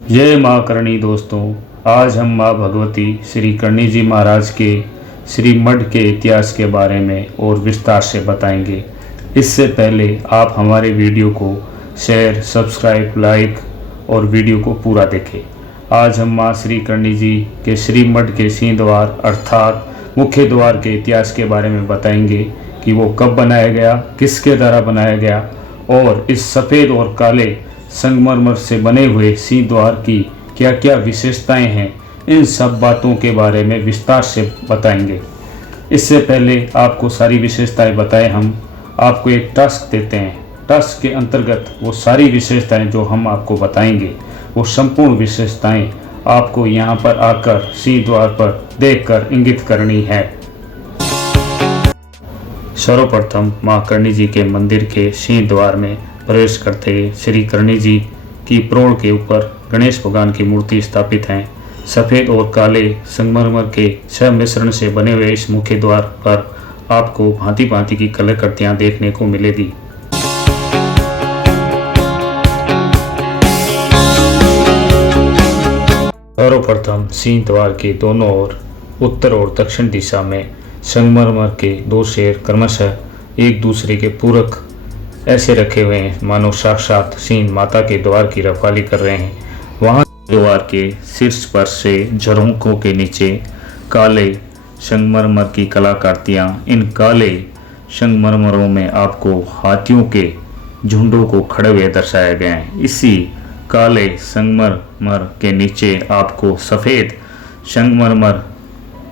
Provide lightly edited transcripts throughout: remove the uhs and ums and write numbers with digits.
जय माँ करणी दोस्तों, आज हम माँ भगवती श्री करणी जी महाराज के श्री मठ के इतिहास के बारे में और विस्तार से बताएंगे। इससे पहले आप हमारे वीडियो को शेयर, सब्सक्राइब, लाइक और वीडियो को पूरा देखें। आज हम माँ श्री करणी जी के श्री मठ के सिंह द्वार अर्थात मुख्य द्वार के इतिहास के बारे में बताएंगे कि वो कब बनाया गया, किसके द्वारा बनाया गया और इस सफ़ेद और काले संगमरमर से बने हुए सिंह द्वार की क्या क्या विशेषताएं हैं। इन सब बातों के बारे में विस्तार से बताएंगे। इससे पहले आपको सारी विशेषताएं बताएं, हम आपको एक टास्क देते हैं। टास्क के अंतर्गत वो सारी विशेषताएं जो हम आपको बताएंगे, वो संपूर्ण विशेषताएं आपको यहाँ पर आकर सिंह द्वार पर देखकर इंगित करनी है। सर्वप्रथम माँ करणी जी के मंदिर के सिंह द्वार में प्रवेश करते ही श्री करणी जी की प्रोड़ के ऊपर गणेश भगवान की मूर्ति स्थापित है। सफ़ेद और काले संगमरमर के छह मिश्रण से बने हुए इस मुख्य द्वार पर आपको भांति भांति की कलाकृतियां देखने को मिलेगी। सर्वप्रथम सिंह द्वार के दोनों ओर उत्तर और दक्षिण दिशा में संगमरमर के दो शेर क्रमशः एक दूसरे के पूरक ऐसे रखे हुए हैं मानो साक्षात सिंह माता के द्वार की रखवाली कर रहे हैं। वहां द्वार के शीर्ष पर से झरोखों के नीचे काले संगमरमर की कलाकृतियां, इन काले संगमरमरों में आपको हाथियों के झुंडों को खड़े हुए दर्शाया गया है। इसी काले संगमरमर के नीचे आपको सफ़ेद संगमरमर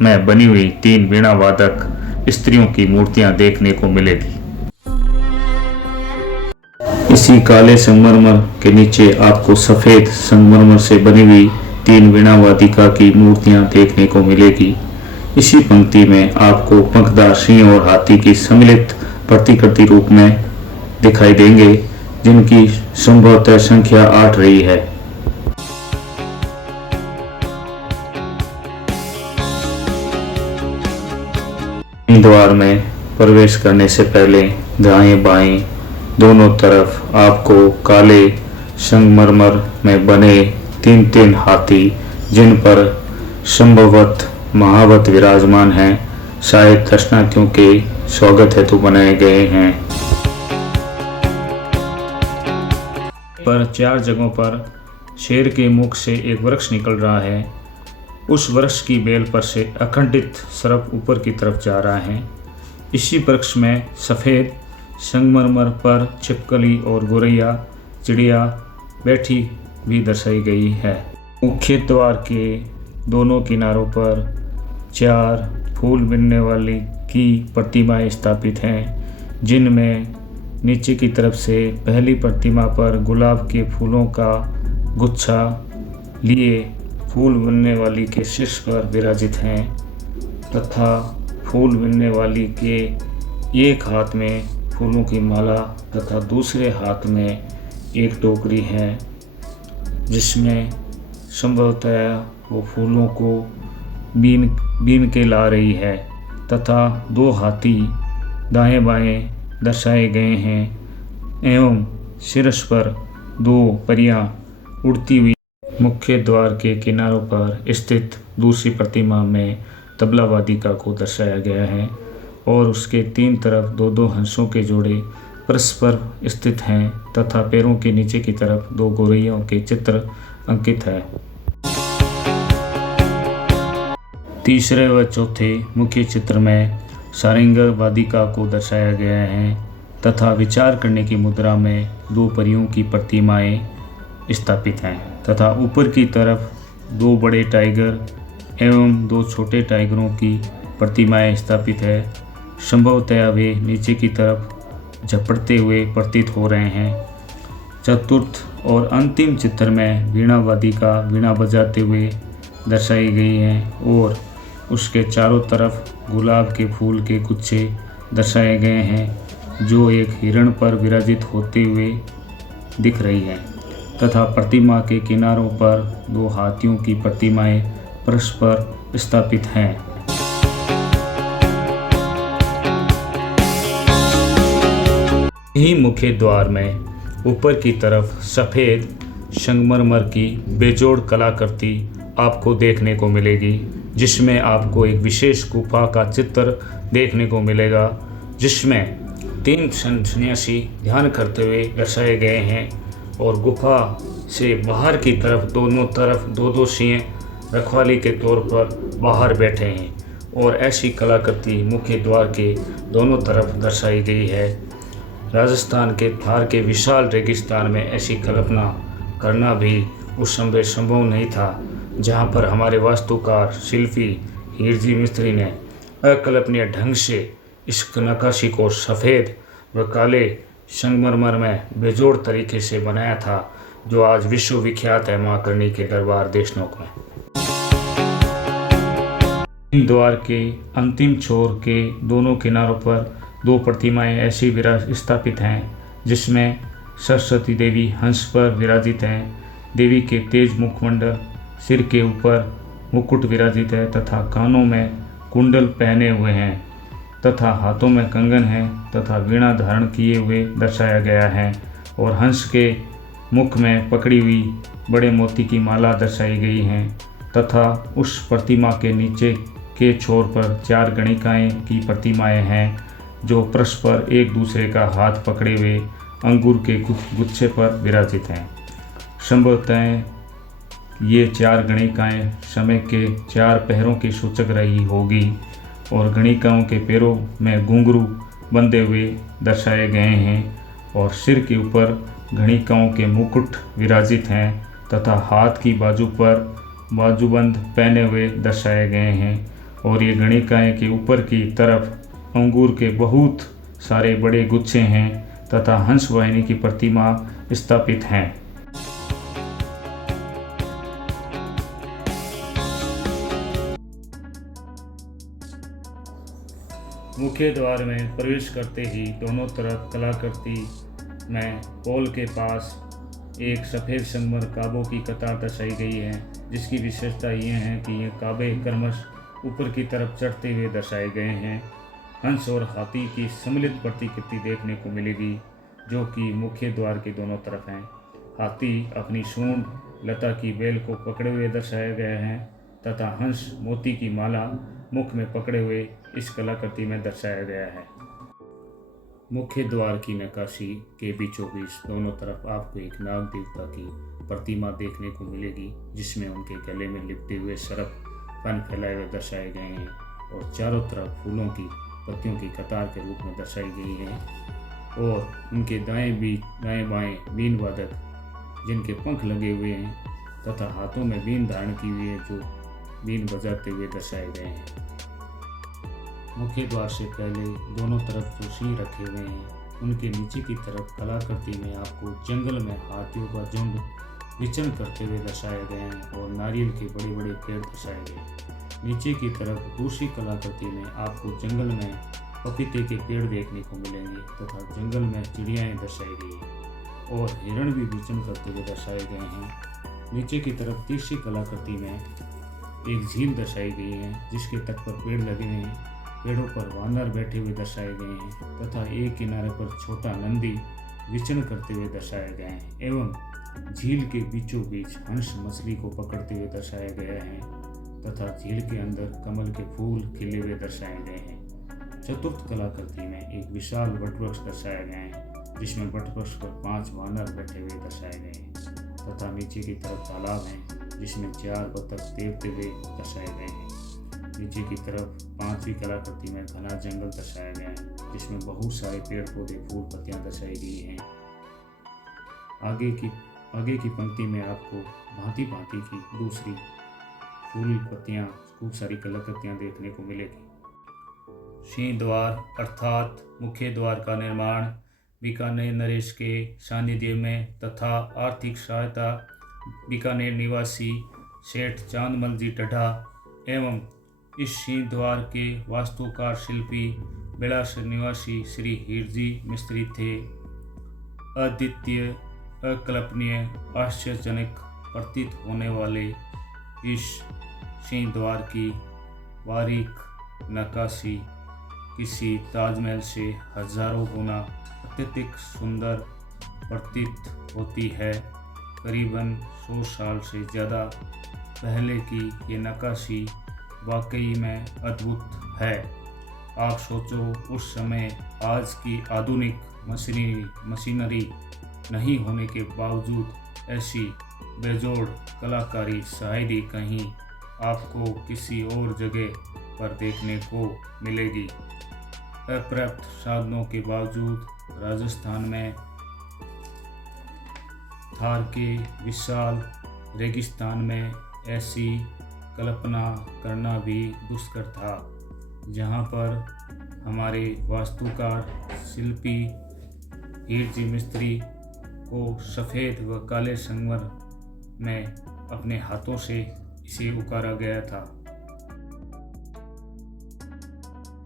में बनी हुई तीन वीणा वादक स्त्रियों की मूर्तियां देखने को मिलेगी। इसी काले संगमरमर के नीचे आपको सफ़ेद संगमरमर से बनी हुई तीन वीणा वादिका की मूर्तियां देखने को मिलेगी। इसी पंक्ति में आपको पंखदार सिंह और हाथी की सम्मिलित प्रतिकृति रूप में दिखाई देंगे, जिनकी संभवतः संख्या 8 रही है। द्वार में प्रवेश करने से पहले दाएं बाएं दोनों तरफ आपको काले संगमरमर में बने तीन तीन हाथी, जिन पर संभवत महावत विराजमान हैं, शायद दर्शनार्थियों के स्वागत हेतु बनाए गए हैं। पर 4 जगहों पर शेर के मुख से एक वृक्ष निकल रहा है। उस वृक्ष की बेल पर से अखंडित सर्प ऊपर की तरफ जा रहा है। इसी वृक्ष में सफ़ेद संगमरमर पर छिपकली और गोरैया चिड़िया बैठी भी दर्शाई गई है। मुख्य द्वार के दोनों किनारों पर 4 फूल बिनने वाली की प्रतिमाएं स्थापित हैं, जिनमें नीचे की तरफ से पहली प्रतिमा पर गुलाब के फूलों का गुच्छा लिए फूल बिनने वाली के शीर्ष पर विराजित हैं, तथा फूल बिनने वाली के एक हाथ में फूलों की माला तथा दूसरे हाथ में एक टोकरी है, जिसमें संभवतः वो फूलों को बीन के ला रही है, तथा 2 हाथी दाएं बाएं दर्शाए गए हैं एवं शीर्ष पर 2 परियां उड़ती हुई। मुख्य द्वार के किनारों पर स्थित दूसरी प्रतिमा में तबला वादिका को दर्शाया गया है और उसके 3 तरफ 2-2 हंसों के जोड़े परस्पर स्थित हैं, तथा पैरों के नीचे की तरफ 2 गोरैयों के चित्र अंकित है। तीसरे व चौथे मुख्य चित्र में सारंग वादिका को दर्शाया गया है, तथा विचार करने की मुद्रा में 2 परियों की प्रतिमाएं स्थापित हैं, तथा ऊपर की तरफ 2 बड़े टाइगर एवं 2 छोटे टाइगरों की प्रतिमाएं स्थापित है। संभवतः वे नीचे की तरफ झपटते हुए प्रतीत हो रहे हैं। चतुर्थ और अंतिम चित्र में वीणा वादिका वीणा बजाते हुए दर्शाई गई हैं और उसके चारों तरफ गुलाब के फूल के गुच्छे दर्शाए गए हैं, जो एक हिरण पर विराजित होते हुए दिख रही है, तथा प्रतिमा के किनारों पर 2 हाथियों की प्रतिमाएं परस्पर स्थापित हैं। यही मुख्य द्वार में ऊपर की तरफ सफ़ेद संगमरमर की बेजोड़ कलाकृति आपको देखने को मिलेगी, जिसमें आपको एक विशेष गुफा का चित्र देखने को मिलेगा, जिसमें 3 सन्यासी ध्यान करते हुए दर्शाए गए हैं और गुफा से बाहर की तरफ दोनों तरफ 2-2 सिंह रखवाली के तौर पर बाहर बैठे हैं और ऐसी कलाकृति मुख्य द्वार के दोनों तरफ दर्शाई गई है। राजस्थान के थार के विशाल रेगिस्तान में ऐसी कल्पना करना भी उस समय संभव नहीं था, जहां पर हमारे वास्तुकार शिल्पी हीरजी मिस्त्री ने अकल्पनीय ढंग से इस नक्काशी को सफ़ेद व काले संगमरमर में बेजोड़ तरीके से बनाया था, जो आज विश्व विख्यात है मां करणी के दरबार देशनोक में। द्वार के अंतिम छोर के दोनों किनारों पर 2 प्रतिमाएं ऐसी स्थापित हैं, जिसमें सरस्वती देवी हंस पर विराजित हैं। देवी के तेज मुखमंडल, सिर के ऊपर मुकुट विराजित है तथा कानों में कुंडल पहने हुए हैं तथा हाथों में कंगन है तथा वीणा धारण किए हुए दर्शाया गया है और हंस के मुख में पकड़ी हुई बड़े मोती की माला दर्शाई गई हैं तथा उस प्रतिमा के नीचे के छोर पर 4 गणिकाएँ की प्रतिमाएं हैं, जो परस्पर एक दूसरे का हाथ पकड़े हुए अंगूर के गुच्छे पर विराजित हैं। संभवतः ये 4 गणिकाएँ समय के 4 पहरों की सूचक रही होगी और गणिकाओं के पैरों में घुंघरू बंधे हुए दर्शाए गए हैं और सिर के ऊपर गणिकाओं के मुकुट विराजित हैं तथा हाथ की बाजू पर बाजूबंद पहने हुए दर्शाए गए हैं और ये गणिकाएँ के ऊपर की तरफ अंगूर के बहुत सारे बड़े गुच्छे हैं तथा हंस वाहिनी की प्रतिमा स्थापित हैं। मुख्य द्वार में प्रवेश करते ही दोनों तरफ कलाकृति में पोल के पास एक सफ़ेद संगमर काबों की कतार दर्शाई गई है, जिसकी विशेषता ये है कि ये काबे क्रमश ऊपर की तरफ चढ़ते हुए दर्शाए गए हैं। हंस और हाथी की सम्मिलित प्रतिकृति देखने को मिलेगी, जो कि मुख्य द्वार के दोनों तरफ हैं। हाथी अपनी सूंड लता की बेल को पकड़े हुए दर्शाया गया है तथा हंस मोती की माला मुख में पकड़े हुए इस कलाकृति में दर्शाया गया है। मुख्य द्वार की नक्काशी के बीचों बीच दोनों तरफ आपको एक नाग देवता की प्रतिमा देखने को मिलेगी, जिसमें उनके गले में लिपटे हुए सर्प फन फैलाए हुए दर्शाए गए हैं और चारों तरफ फूलों की पत्तियों की कतार के रूप में दर्शाई गई है और उनके दाएं बाएं बीन वादक जिनके पंख लगे हुए हैं तथा हाथों में बीन धारण की हुई है, जो बीन बजाते हुए दर्शाए गए हैं। मुख्य द्वार से पहले दोनों तरफ जो सिंह रखे हुए हैं, उनके नीचे की तरफ कलाकृति में आपको जंगल में हाथियों का झुंड विचरण करते हुए दर्शाए गए हैं और नारियल के बड़े बड़े पेड़ दर्शाए गए। नीचे की तरफ दूसरी कलाकृति में आपको जंगल में पपीते के पेड़ देखने को मिलेंगे तथा जंगल में चिड़ियाएँ दर्शाई गई हैं और हिरण भी विचरण करते हुए दर्शाए गए हैं। नीचे की तरफ तीसरी कलाकृति में एक झील दर्शाई गई है, जिसके तट पर पेड़ लगे हुए हैं। पेड़ों पर वानर बैठे हुए दर्शाए गए हैं तथा एक किनारे पर छोटा नंदी विचरण करते हुए दर्शाए गए हैं एवं झील के बीचों बीच हंस मछली को पकड़ते हुए दर्शाया गया है तथा झील के अंदर कमल के फूल खिले हुए दर्शाए गए हैं। चतुर्थ कलाकृति में एक विशाल वटवृक्ष दर्शाया गया है, जिसमें वटवृक्ष पर 5 वानर बैठे हुए दर्शाए गए हैं तथा नीचे की तरफ तालाब है, जिसमें 4 बतख तैरते हुए दर्शाए गए हैं। नीचे की तरफ 5वीं कलाकृति में घना जंगल दर्शाया गया है, जिसमें बहुत सारे पेड़ पौधे फूल पत्तियां दर्शाई गई हैं। आगे की पंक्ति में आपको भांति भांति की दूसरी फूल पत्तियां खूब सारी कलाकृतियां देखने को मिलेगी। सिंह द्वार अर्थात मुख्य द्वार का निर्माण बीकानेर नरेश के सानिध्य में तथा आर्थिक सहायता बीकानेर निवासी सेठ चांदमल जी टढ़ा एवं इस सिंह द्वार के वास्तुकार शिल्पी बेलासर निवासी श्री हीरजी मिस्त्री थे। अद्वितीय, अकल्पनीय, आश्चर्यजनक प्रतीत होने वाले इस सिंह द्वार की बारीक नक्काशी किसी ताजमहल से हजारों गुना अत्यधिक सुंदर प्रतीत होती है। करीबन 100 साल से ज़्यादा पहले की ये नक्काशी वाकई में अद्भुत है। आप सोचो, उस समय आज की आधुनिक मशीनरी नहीं होने के बावजूद ऐसी बेजोड़ कलाकारी शायद ही कहीं आपको किसी और जगह पर देखने को मिलेगी। अपर्याप्त साधनों के बावजूद राजस्थान में थार के विशाल रेगिस्तान में ऐसी कल्पना करना भी दुष्कर था, जहाँ पर हमारे वास्तुकार शिल्पी हीर जी मिस्त्री को सफ़ेद व काले संगमरमर में अपने हाथों से इसे उकारा गया था।